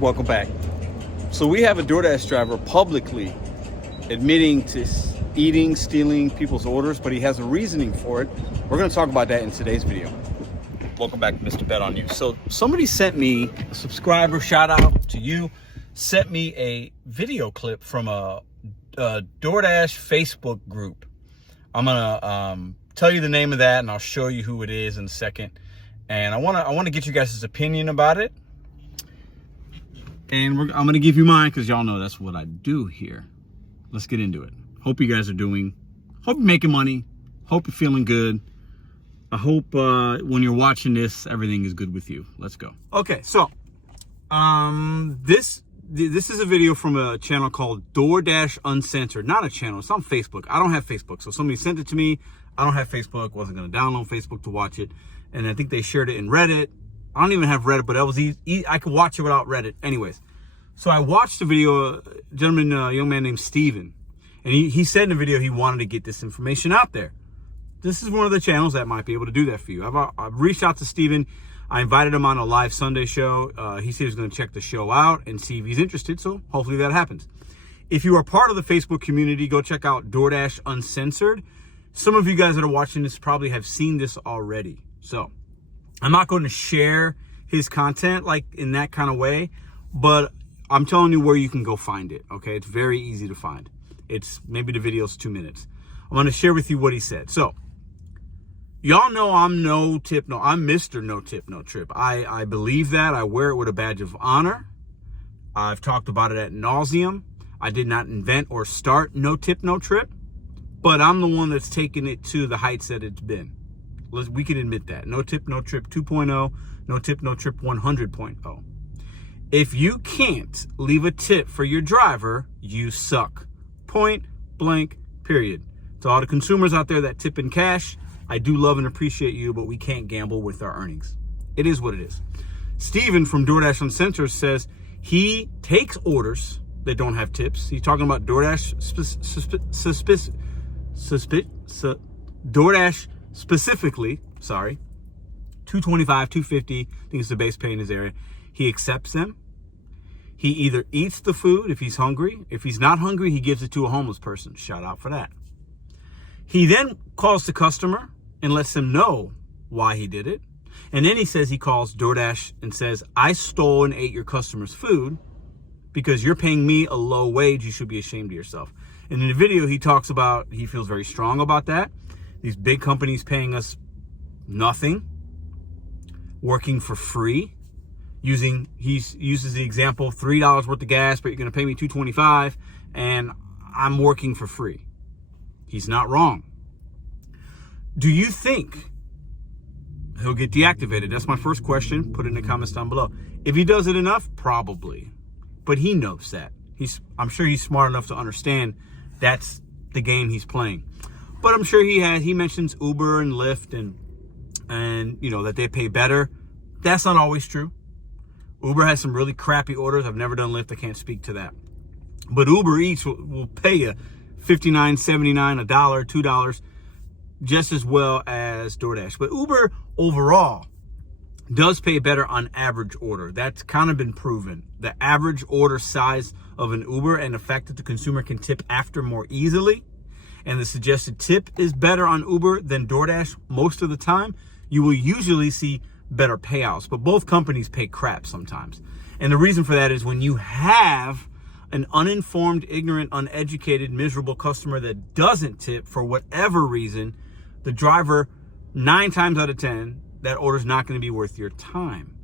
Welcome back. So we have a DoorDash driver publicly admitting to eating, stealing people's orders, but he has a reasoning for it. We're going to talk about that in today's video. Welcome back to Mr.BetonYou. So somebody sent me, a subscriber, shout out to you, sent me a video clip from a DoorDash Facebook group. I'm going to tell you the name of that, and I'll show you who it is in a second. And I want to get you guys' opinion about it. And I'm going to give you mine because y'all know that's what I do here. Let's get into it. Hope you guys are hope you're making money. Hope you're feeling good. I hope when you're watching this, everything is good with you. Let's go. Okay, so this is a video from a channel called Doordash Uncensored. Not a channel, it's on Facebook. I don't have Facebook, so somebody sent it to me. I don't have Facebook, wasn't going to download Facebook to watch it. And I think they shared it in Reddit. I don't even have Reddit, but that was easy. I could watch it without Reddit. Anyways, so I watched the video, a young man named Steven. And he said in the video he wanted to get this information out there. This is one of the channels that might be able to do that for you. I've reached out to Steven. I invited him on a live Sunday show. He said he was going to check the show out and see if he's interested, so hopefully that happens. If you are part of the Facebook community, go check out Doordash Uncensored. Some of you guys that are watching this probably have seen this already. So I'm not going to share his content like in that kind of way, but I'm telling you where you can go find it, okay? It's very easy to find. It's maybe the video's 2 minutes. I'm going to share with you what he said. So y'all know I'm Mr. No Tip, No Trip. I believe that. I wear it with a badge of honor. I've talked about it ad nauseum. I did not invent or start No Tip, No Trip, but I'm the one that's taken it to the heights that it's been. We can admit that. No Tip, No Trip 2.0, No Tip, No Trip 100.0. If you can't leave a tip for your driver, you suck. Point blank, period. To all the consumers out there that tip in cash, I do love and appreciate you, but we can't gamble with our earnings. It is what it is. Steven from Doordash Uncensored says he takes orders that don't have tips. He's talking about DoorDash DoorDash specifically, sorry, $225, $250, I think it's the base pay in his area. He accepts them. He either eats the food if he's hungry. If he's not hungry, he gives it to a homeless person. Shout out for that. He then calls the customer and lets them know why he did it. And then he says he calls DoorDash and says, I stole and ate your customer's food because you're paying me a low wage. You should be ashamed of yourself. And in the video, he talks about, he feels very strong about that. These big companies paying us nothing, working for free. He uses the example, $3 worth of gas, but you're going to pay me $2.25 and I'm working for free. He's not wrong. Do you think he'll get deactivated? That's my first question. Put it in the comments down below. If he does it enough, probably. But he knows that. I'm sure he's smart enough to understand that's the game he's playing. But I'm sure he mentions Uber and Lyft and you know that they pay better. That's not always true. Uber has some really crappy orders. I've never done Lyft. I can't speak to that. But Uber Eats will pay you $59, $79, $1, $2, just as well as DoorDash. But Uber overall does pay better on average order. That's kind of been proven. The average order size of an Uber and the fact that the consumer can tip after more easily, and the suggested tip is better on Uber than DoorDash most of the time, you will usually see better payouts. But both companies pay crap sometimes. And the reason for that is when you have an uninformed, ignorant, uneducated, miserable customer that doesn't tip for whatever reason, the driver, 9 times out of 10, that order's not going to be worth your time.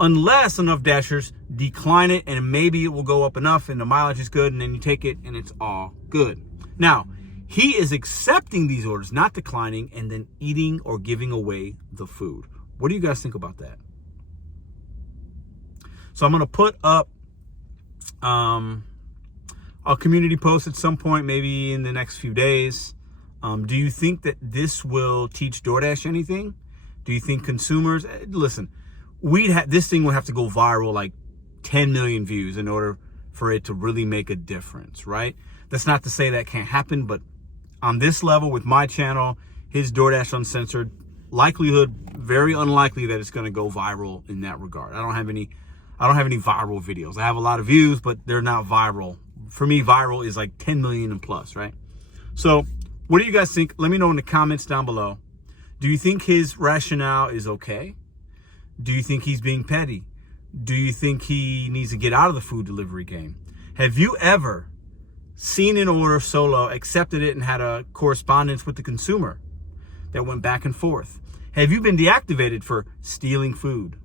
Unless enough Dashers decline it and maybe it will go up enough and the mileage is good and then you take it and it's all good. Now, he is accepting these orders, not declining, and then eating or giving away the food. What do you guys think about that? So I'm going to put up a community post at some point, maybe in the next few days. Do you think that this will teach DoorDash anything? Do you think consumers, listen, this thing would have to go viral like 10 million views in order for it to really make a difference, right? That's not to say that can't happen, but on this level with my channel, his Doordash Uncensored, likelihood, very unlikely that it's going to go viral in that regard. I don't have any I don't have any viral videos. I have a lot of views, but they're not viral. For me, viral is like 10 million and plus, right? So what do you guys think? Let me know in the comments down below. Do you think his rationale is okay? Do you think he's being petty? Do you think he needs to get out of the food delivery game? Have you ever seen an order solo, accepted it, and had a correspondence with the consumer that went back and forth? Have you been deactivated for stealing food?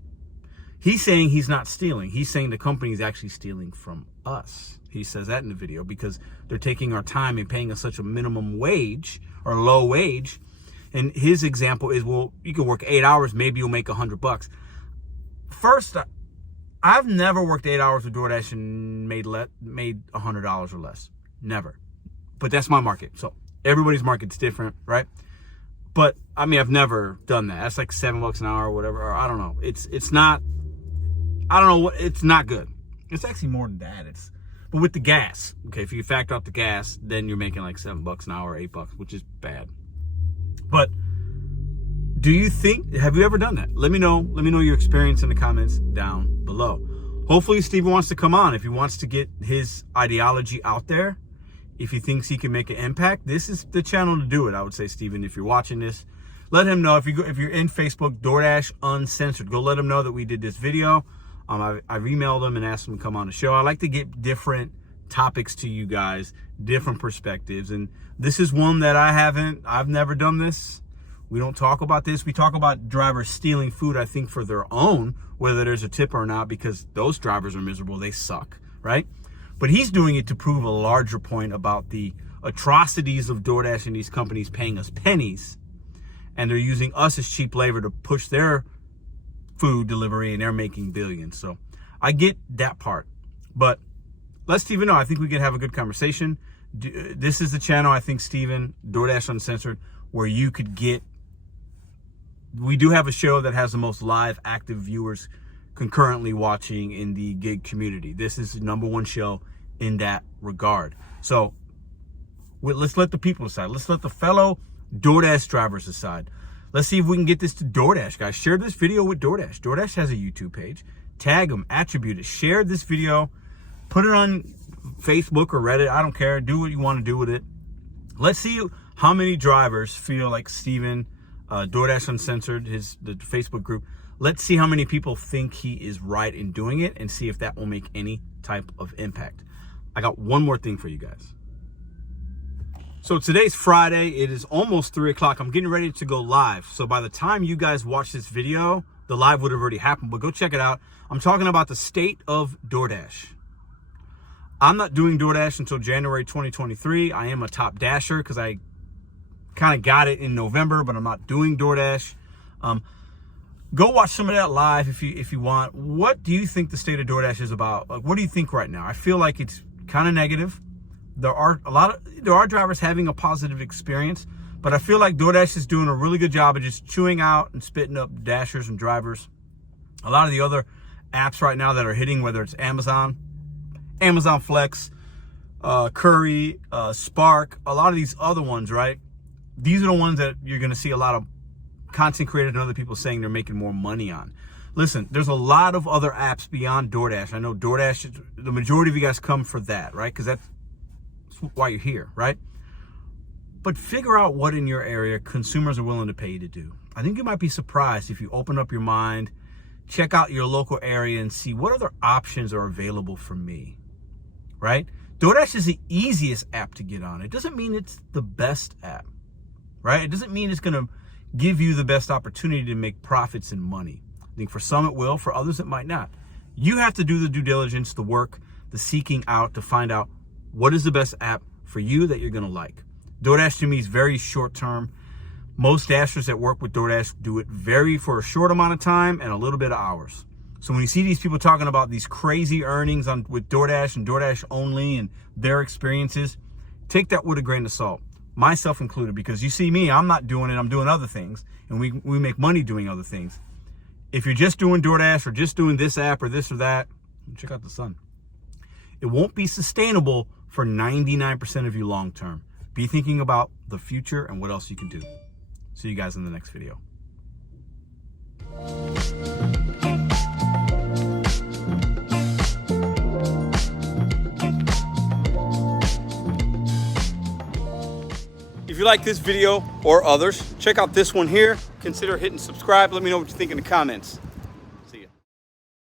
He's saying he's not stealing. He's saying the company is actually stealing from us. He says that in the video because they're taking our time and paying us such a minimum wage or low wage. And his example is, well, you can work 8 hours, maybe you'll make $100. First, I've never worked 8 hours with DoorDash and made $100 or less. Never. But that's my market. So everybody's market's different, right? But I mean, I've never done that. That's like $7 an hour or whatever. Or I don't know. It's not. I don't know what. It's not good. It's actually more than that. But with the gas, okay, if you factor out the gas, then you're making like $7 an hour, $8, which is bad. But do you think? Have you ever done that? Let me know. Let me know your experience in the comments down below. Hopefully, Steven wants to come on. If he wants to get his ideology out there, if he thinks he can make an impact, this is the channel to do it. I would say, Steven, if you're watching this, let him know. If you're in Facebook, DoorDash Uncensored, go let him know that we did this video. I've emailed him and asked him to come on the show. I like to get different topics to you guys, different perspectives, and this is one that I've never done this. We don't talk about this. We talk about drivers stealing food, I think, for their own, whether there's a tip or not, because those drivers are miserable. They suck, right? But he's doing it to prove a larger point about the atrocities of DoorDash and these companies paying us pennies, and they're using us as cheap labor to push their food delivery, and they're making billions. So I get that part. But let Steven know. I think we could have a good conversation. This is the channel, I think, Steven, DoorDash Uncensored, where you could get. We do have a show that has the most live active viewers concurrently watching in the gig community. This is the #1 show in that regard. So let's let the people decide. Let's let the fellow DoorDash drivers decide. Let's see if we can get this to DoorDash, guys. Share this video with DoorDash. DoorDash has a YouTube page. Tag them, attribute it, share this video, put it on Facebook or Reddit. I don't care. Do what you want to do with it. Let's see how many drivers feel like Steven, DoorDash Uncensored, the Facebook group. Let's see how many people think he is right in doing it and see if that will make any type of impact. I got one more thing for you guys. So today's Friday. It is almost 3 o'clock. I'm getting ready to go live. So by the time you guys watch this video, the live would have already happened, but go check it out. I'm talking about the state of DoorDash. I'm not doing DoorDash until January 2023. I am a top dasher because I kind of got it in November, but I'm not doing DoorDash. Go watch some of that live if you want. What do you think the state of DoorDash is about? Like, what do you think right now? I feel like it's kind of negative. There are drivers having a positive experience, but I feel like DoorDash is doing a really good job of just chewing out and spitting up dashers and drivers. A lot of the other apps right now that are hitting, whether it's Amazon Flex, Curry, Spark, a lot of these other ones, right? These are the ones that you're going to see a lot of content creators and other people saying they're making more money on. Listen, there's a lot of other apps beyond DoorDash. I know DoorDash, the majority of you guys come for that, right? Because that's why you're here, right? But figure out what in your area consumers are willing to pay you to do. I think you might be surprised if you open up your mind, check out your local area and see what other options are available for me, right? DoorDash is the easiest app to get on. It doesn't mean it's the best app, right? It doesn't mean it's going to give you the best opportunity to make profits and money. I think for some it will, for others it might not. You have to do the due diligence, the work, the seeking out to find out what is the best app for you that you're going to like. DoorDash to me is very short term. Most dashers that work with DoorDash do it for a short amount of time and a little bit of hours. So when you see these people talking about these crazy earnings with DoorDash and DoorDash only and their experiences, take that with a grain of salt, myself included, because you see me, I'm not doing it, I'm doing other things, and we make money doing other things. If you're just doing DoorDash or just doing this app or this or that, check out the sun. It won't be sustainable for 99% of you long term. Be thinking about the future and what else you can do. See you guys in the next video. you like this video or others, check out this one here. Consider hitting subscribe. Let me know what you think in the comments.